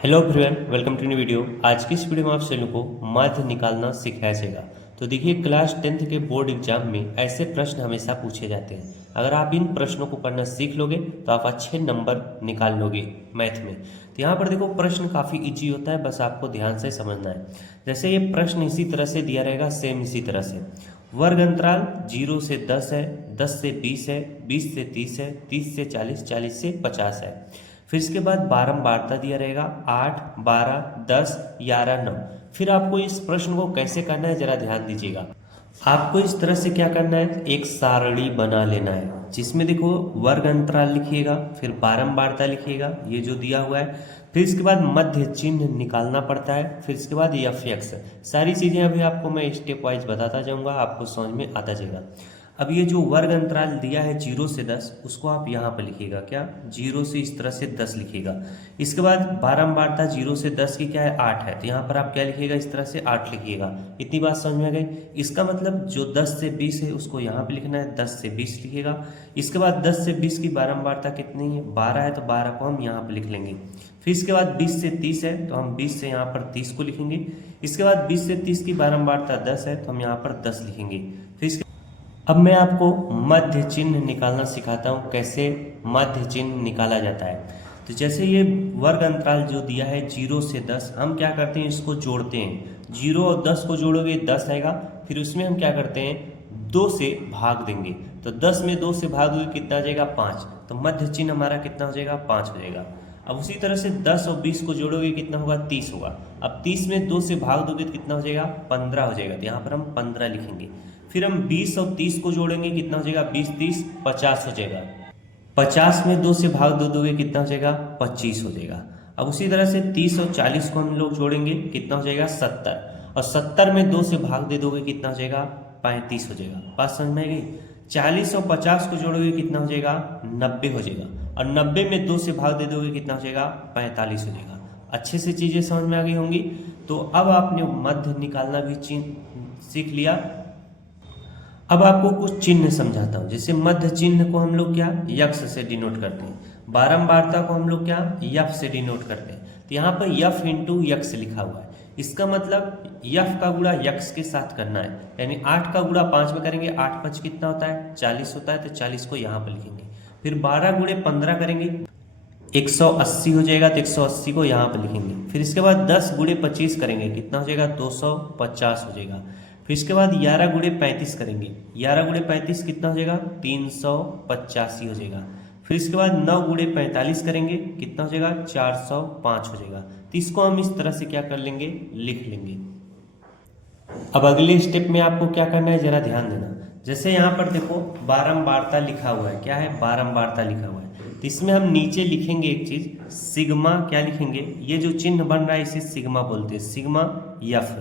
Hello everyone, welcome to new video. आज की इस वीडियो में आप सभी लोगों को माध्य निकालना सिखाया जाएगा। तो देखिए, क्लास 10th के बोर्ड एग्जाम में ऐसे प्रश्न हमेशा पूछे जाते हैं। अगर आप इन प्रश्नों को करना सीख लोगे तो आप अच्छे नंबर निकाल लोगे मैथ में। तो यहाँ पर देखो, प्रश्न काफ़ी इजी होता है, बस आपको ध्यान से समझना है। जैसे ये प्रश्न इसी तरह से दिया रहेगा, सेम इसी तरह से। वर्ग अंतराल 0 से 10 है, 10 से 20 है, 20 से 30 है, 30 से 40, 40 से 50 है। फिर इसके बाद बारंबारता दिया रहेगा 8, 12, 10, 11, 9। फिर आपको इस प्रश्न को कैसे करना है जरा ध्यान दीजिएगा। आपको इस तरह से क्या करना है, एक सारणी बना लेना है जिसमें देखो वर्ग अंतराल लिखिएगा, फिर बारंबारता लिखिएगा, ये जो दिया हुआ है। फिर इसके बाद मध्य चिन्ह निकालना पड़ता है, फिर इसके बाद एफ एक्स। सारी चीज़ें अभी आपको मैं स्टेप वाइज बताता जाऊंगा, आपको समझ में आता जाएगा। अब ये जो वर्ग अंतराल दिया है 0 से 10, उसको आप यहाँ पर लिखिएगा, क्या 0 से इस तरह से 10 लिखिएगा। इसके बाद बारंबारता 0 से 10 की क्या है, 8 है, तो यहाँ पर आप क्या लिखिएगा, इस तरह से 8 लिखिएगा। इतनी बात समझ में आ गई। इसका मतलब जो 10 से 20 है उसको यहाँ पे लिखना है, 10 से 20 लिखिएगा। इसके बाद 10 से 20 की बारंबारता कितनी है, 12 है, तो 12 को हम यहाँ पर लिख लेंगे। फिर इसके बाद 20 से 30 है, तो हम 20 से यहाँ पर 30 को लिखेंगे। इसके बाद 20 से 30 की बारंबारता 10 है, तो हम यहाँ पर 10 लिखेंगे। फिर अब मैं आपको मध्य चिन्ह निकालना सिखाता हूँ, कैसे मध्य चिन्ह निकाला जाता है। तो जैसे ये वर्ग अंतराल जो दिया है 0 से 10, हम क्या करते हैं, इसको जोड़ते हैं। 0 और 10 को जोड़ोगे 10 आएगा। फिर उसमें हम क्या करते हैं, 2 से भाग देंगे। तो 10 में 2 से भाग दोगे कितना आ जाएगा, 5। तो मध्य चिन्ह हमारा कितना हो जाएगा, 5 हो जाएगा। अब उसी तरह से 10 और 20 को जोड़ोगे कितना होगा, 30 होगा। अब 30 में 2 से भाग दोगे तो कितना हो जाएगा, 15 हो जाएगा। तो यहाँ पर हम 15 लिखेंगे। फिर हम 20 और 30 को जोड़ेंगे, कितना हो जाएगा, 20, 30, 50 हो जाएगा। 50 में 2 से भाग दो दोगे कितना हो जाएगा, 25 हो जाएगा। अब उसी तरह से 30 और 40 को हम लोग जोड़ेंगे, कितना हो जाएगा, 70। और 70 में 2 से भाग दे दोगे कितना हो जाएगा, 35 हो जाएगा। बात समझ में आ गई। 40 और 50 को जोड़ोगे कितना हो जाएगा, 90 हो जाएगा। और 90 में 2 से भाग दे दोगे कितना हो जाएगा, 45 हो जाएगा। अच्छे से चीज़ें समझ में आ गई होंगी। तो अब आपने मध्य निकालना भी सीख लिया। अब आपको कुछ चिन्ह समझाता हूँ। जैसे मध्य चिन्ह को हम लोग क्या यक्ष से डिनोट करते हैं, बारंबारता को हम लोग क्या यफ से डिनोट करते हैं। तो यहाँ पर यफ इंटू यक्ष लिखा हुआ है। इसका मतलब यफ का गुणा यक्ष के साथ करना है, यानी 8 का गुणा 5 में करेंगे, 8 5 कितना होता है, 40 होता है। तो 40 को यहाँ पर लिखेंगे। फिर 12 गुणे 15 करेंगे, 180 हो जाएगा। तो 180 को यहाँ पर लिखेंगे। फिर इसके बाद 10 गुणे 25 करेंगे, कितना हो जाएगा, 250 हो जाएगा। फिर इसके बाद 11 गुणे 35 करेंगे, 11 गुणे 35 कितना हो जाएगा, 385 हो जाएगा। फिर इसके बाद 9 गुणे 45 करेंगे, कितना हो जाएगा, 405 हो जाएगा। तो इसको हम इस तरह से क्या कर लेंगे, लिख लेंगे। अब अगले स्टेप में आपको क्या करना है, जरा ध्यान देना। जैसे यहाँ पर देखो बारंबारता लिखा हुआ है, क्या है, बारंबारता लिखा हुआ है। तो इसमें हम नीचे लिखेंगे एक चीज, सिग्मा। क्या लिखेंगे, ये जो चिन्ह बन रहा है इसे सिग्मा बोलते हैं, सिग्मा यफ।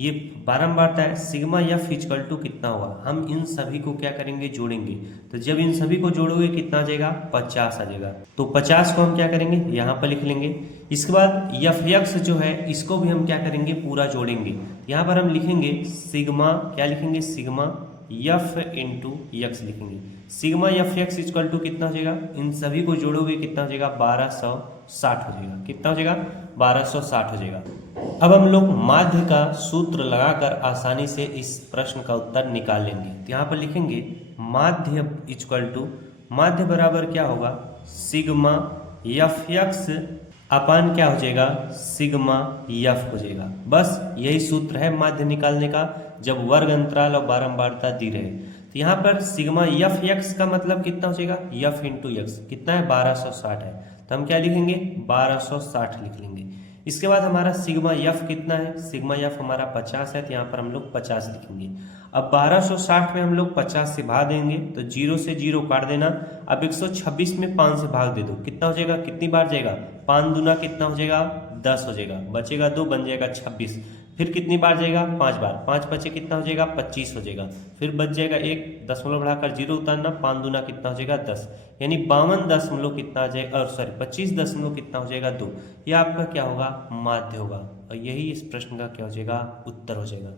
ये बारंबारता है, सिग्मा यफ इक्वल टू कितना होगा, हम इन सभी को क्या करेंगे, जोड़ेंगे। तो जब इन सभी को जोड़ोगे कितना आ जाएगा, 50 आ जाएगा। तो 50 को हम क्या करेंगे, यहाँ पर लिख लेंगे। इसके बाद यफ यक्स जो है इसको भी हम क्या करेंगे, पूरा जोड़ेंगे। यहाँ पर हम लिखेंगे सिग्मा, क्या लिखेंगे, सिग्मा यफ इंटू यक्स लिखेंगे। Sigma f x equal to कितना हो जाएगा, इन सभी को जोड़ोगे कितना हो जाएगा, 1260 हो जाएगा। कितना हो जाएगा, 1260 हो जाएगा। अब हम लोग माध्य का सूत्र लगाकर आसानी से इस प्रश्न का उत्तर निकाल लेंगे। तो यहाँ पर लिखेंगे माध्य इक्वल टू, माध्य बराबर क्या होगा, सिग्मा यफ यक्स अपान क्या हो जाएगा, सिग्मा यफ हो जाएगा। बस यही सूत्र है माध्य निकालने का, जब वर्ग अंतराल और बारंबारता दी रहे। तो यहाँ पर सिग्मा यफ यक्स का मतलब कितना हो जाएगा, यफ इंटू यक्स कितना है, 1260 है। तो हम क्या लिखेंगे, 1260 लिख लेंगे। इसके बाद हमारा सिग्मा यफ कितना है, सिग्मा यफ हमारा 50 है। तो यहाँ पर हम लोग 50 लिखेंगे। अब 1260 में हम लोग 50 से भाग देंगे, तो 0 से 0 काट देना। अब 126 में 5 से भाग दे दो, कितना हो जाएगा, कितनी बार जाएगा, 5 दूना कितना हो जाएगा, 10 हो जाएगा। बचेगा 2, बन जाएगा 26। फिर कितनी बार जाएगा, 5 बार। 5 बचे कितना हो जाएगा, 25 हो जाएगा। फिर बच जाएगा 1, दशमलव बढ़ाकर 0 उतारना, 5 दूना कितना हो जाएगा, 10। यानी 52 दशमलव कितना आ जाएगा, और सॉरी 25 दशमलव कितना हो जाएगा, 2। ये आपका क्या होगा, माध्य होगा। और यही इस प्रश्न का क्या हो जाएगा, उत्तर हो जाएगा।